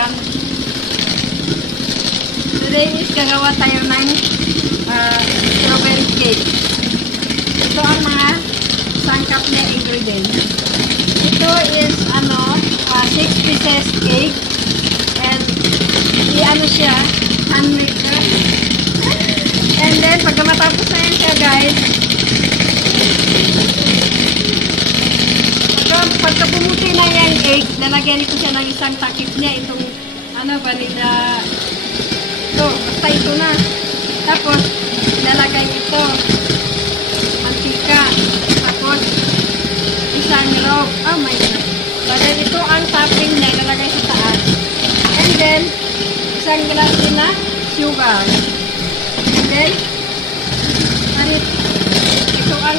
kaibigan. Today is gagawa tayo ng strawberry cake. Ito ang mga sangkap na ingredients. Ito is 6 pieces cake and i-ano siya, handmaker. And then pag matapos na yan siya guys, pagka pumuti na yung egg, lalagyan ko siya ng isang takip niya, itong vanilla. Ito, basta ito na. Tapos, lalagay ito. Mantika. Tapos, isang log. Oh my God. Then, ito ang topping niya, lalagay sa taas. And then, isang glass din na sugar. And then, ito ang